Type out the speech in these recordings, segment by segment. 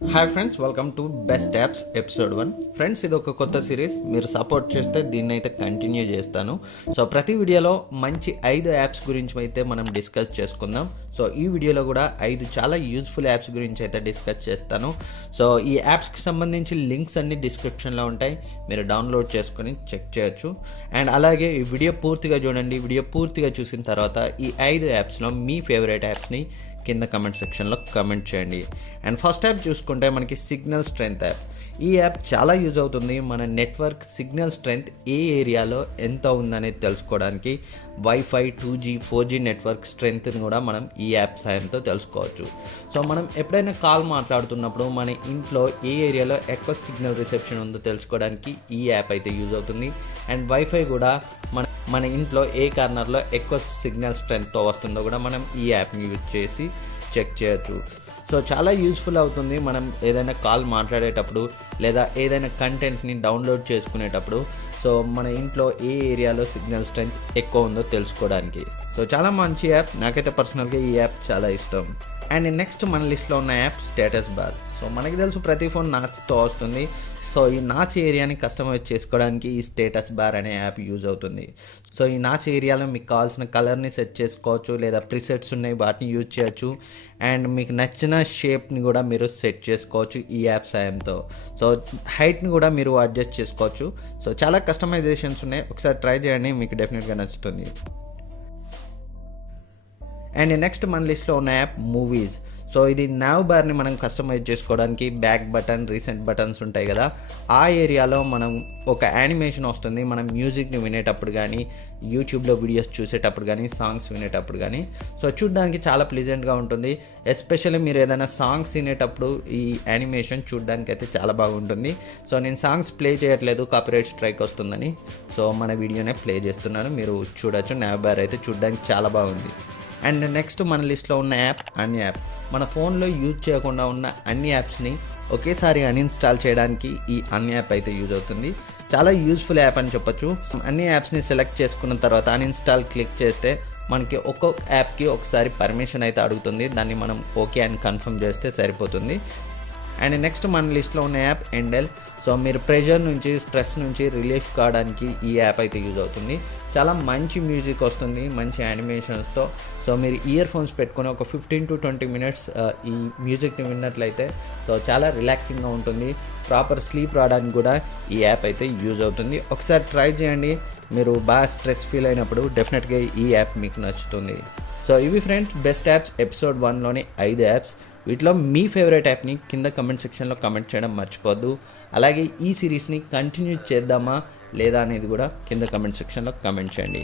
Hi friends, welcome to best apps episode 1. Friends, ఇది ఒక కొత్త సిరీస్. మీరు సపోర్ట్ చేస్తే దీన్ని అయితే కంటిన్యూ చేస్తాను. సో ప్రతి వీడియోలో మంచి 5 యాప్స్ గురించి అయితే మనం డిస్కస్ చేసుకుందాం. సో ఈ వీడియోలో కూడా 5 చాలా యూజ్ఫుల్ యాప్స్ గురించి అయితే డిస్కస్ చేస్తాను. సో ఈ యాప్స్కి సంబంధించి లింక్స్ అన్ని డిస్క్రిప్షన్లో ఉంటాయి, మీరు డౌన్లోడ్ చేసుకొని చెక్ చేయొచ్చు. అండ్ అలాగే ఈ వీడియో పూర్తిగా చూడండి. వీడియో పూర్తిగా చూసిన తర్వాత ఈ 5 యాప్స్లో మీ ఫేవరెట్ యాప్స్ని కింద కమెంట్ సెక్షన్లో కమెంట్ చేయండి. అండ్ ఫస్ట్ యాప్ చూసుకుంటే మనకి సిగ్నల్ స్ట్రెంత్ యాప్. ఈ యాప్ చాలా యూజ్ అవుతుంది మన నెట్వర్క్ సిగ్నల్ స్ట్రెంత్ ఏ ఏరియాలో ఎంత ఉందనేది తెలుసుకోవడానికి. వైఫై, 2G, 4G నెట్వర్క్ స్ట్రెంత్ని కూడా మనం ఈ యాప్ సాయంతో తెలుసుకోవచ్చు. సో మనం ఎప్పుడైనా కాల్ మాట్లాడుతున్నప్పుడు మన ఇంట్లో ఏ ఏరియాలో ఎక్కువ సిగ్నల్ రిసెప్షన్ ఉందో తెలుసుకోవడానికి ఈ యాప్ అయితే యూజ్ అవుతుంది. అండ్ వైఫై కూడా మన ఇంట్లో ఏ కార్నర్లో ఎక్కువ సిగ్నల్ స్ట్రెంత్తో వస్తుందో కూడా మనం ఈ యాప్ని యూజ్ చేసి చెక్ చేయొచ్చు. సో చాలా యూజ్ఫుల్ అవుతుంది మనం ఏదైనా కాల్ మాట్లాడేటప్పుడు లేదా ఏదైనా కంటెంట్ని డౌన్లోడ్ చేసుకునేటప్పుడు. సో మన ఇంట్లో ఏ ఏరియాలో సిగ్నల్ స్ట్రెంత్ ఎక్కువ ఉందో తెలుసుకోవడానికి. సో చాలా మంచి యాప్, నాకైతే పర్సనల్గా ఈ యాప్ చాలా ఇష్టం. అండ్ నెక్స్ట్ మన లిస్ట్లో ఉన్న యాప్ స్టేటస్ బార్. సో మనకి తెలుసు ప్రతి ఫోన్ నాచ్తో వస్తుంది. సో ఈ నాచ్ ఏరియాని కస్టమైజ్ చేసుకోవడానికి ఈ స్టేటస్ బార్ అనే యాప్ యూజ్ అవుతుంది. సో ఈ నాచ్ ఏరియాలో మీకు కావాల్సిన కలర్ని సెట్ చేసుకోవచ్చు, లేదా ప్రిసెట్స్ ఉన్నాయి వాటిని యూజ్ చేయొచ్చు. అండ్ మీకు నచ్చిన షేప్ని కూడా మీరు సెట్ చేసుకోవచ్చు ఈ యాప్ సాయంతో. సో హైట్ని కూడా మీరు అడ్జస్ట్ చేసుకోవచ్చు. సో చాలా కస్టమైజేషన్స్ ఉన్నాయి, ఒకసారి ట్రై చేయండి, మీకు డెఫినెట్గా నచ్చుతుంది. అండ్ నెక్స్ట్ మన లిస్ట్లో ఉన్న యాప్ మూవీస్. సో ఇది నావ్ బార్ని మనం కస్టమైజ్ చేసుకోవడానికి బ్యాక్ బటన్, రీసెంట్ బటన్స్ ఉంటాయి కదా, ఆ ఏరియాలో మనం ఒక యానిమేషన్ వస్తుంది మనం మ్యూజిక్ని వినేటప్పుడు కానీ, యూట్యూబ్లో వీడియోస్ చూసేటప్పుడు కానీ, సాంగ్స్ వినేటప్పుడు కానీ. సో చూడడానికి చాలా ప్లెజెంట్గా ఉంటుంది. ఎస్పెషల్లీ మీరు ఏదైనా సాంగ్స్ వినేటప్పుడు ఈ యానిమేషన్ చూడడానికి అయితే చాలా బాగుంటుంది. సో నేను సాంగ్స్ ప్లే చేయట్లేదు, కాపీరైట్ స్ట్రైక్ వస్తుందని, సో మన వీడియోనే ప్లే చేస్తున్నాను, మీరు చూడొచ్చు. నావ్ బార్ అయితే చూడడానికి చాలా బాగుంది. అండ్ నెక్స్ట్ మన లిస్ట్లో ఉన్న యాప్ అన్ని యాప్. మన ఫోన్లో యూజ్ చేయకుండా ఉన్న అన్ని యాప్స్ని ఒకేసారి అన్ఇన్స్టాల్ చేయడానికి ఈ అన్ని యాప్ అయితే యూజ్ అవుతుంది. చాలా యూజ్ఫుల్ యాప్ అని చెప్పొచ్చు. అన్ని యాప్స్ని సెలెక్ట్ చేసుకున్న తర్వాత అన్ఇన్స్టాల్ క్లిక్ చేస్తే మనకి ఒక్కొక్క యాప్కి ఒకసారి పర్మిషన్ అయితే అడుగుతుంది, దాన్ని మనం ఓకే అని కన్ఫర్మ్ చేస్తే సరిపోతుంది. అండ్ నెక్స్ట్ మన లిస్ట్లో ఉన్న యాప్ ఎండెల్. సో మీరు ప్రెషర్ నుంచి, స్ట్రెస్ నుంచి రిలీఫ్ కావడానికి ఈ యాప్ అయితే యూజ్ అవుతుంది. చాలా మంచి మ్యూజిక్ వస్తుంది, మంచి యానిమేషన్స్తో. సో మీరు ఇయర్ ఫోన్స్ పెట్టుకుని ఒక 15 to 20 minutes ఈ మ్యూజిక్ని విన్నట్లయితే సో చాలా రిలాక్సింగ్గా ఉంటుంది. ప్రాపర్ స్లీప్ రావడానికి కూడా ఈ యాప్ అయితే యూజ్ అవుతుంది. ఒకసారి ట్రై చేయండి, మీరు బాగా స్ట్రెస్ ఫీల్ అయినప్పుడు డెఫినెట్గా ఈ యాప్ మీకు నచ్చుతుంది. సో ఇవి ఫ్రెండ్స్ బెస్ట్ యాప్స్ ఎపిసోడ్ 1లోని 5 యాప్స్. వీటిలో మీ ఫేవరెట్ యాప్ని కింద కమెంట్ సెక్షన్లో కమెంట్ చేయడం మర్చిపోద్దు. అలాగే ఈ సిరీస్ని కంటిన్యూ చేద్దామా లేదా అనేది కూడా కింద కమెంట్ సెక్షన్లో కమెంట్ చేయండి.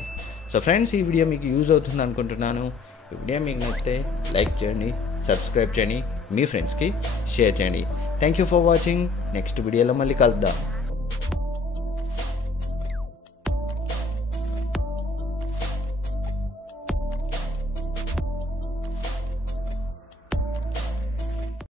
సో ఫ్రెండ్స్, ఈ వీడియో మీకు యూజ్ అవుతుంది అనుకుంటున్నాను. ఈ వీడియో మీకు నచ్చితే లైక్ చేయండి, సబ్స్క్రైబ్ చేయండి, మీ ఫ్రెండ్స్కి షేర్ చేయండి. Thank you for watching. Next వీడియోలో మళ్ళీ కలుద్దాం.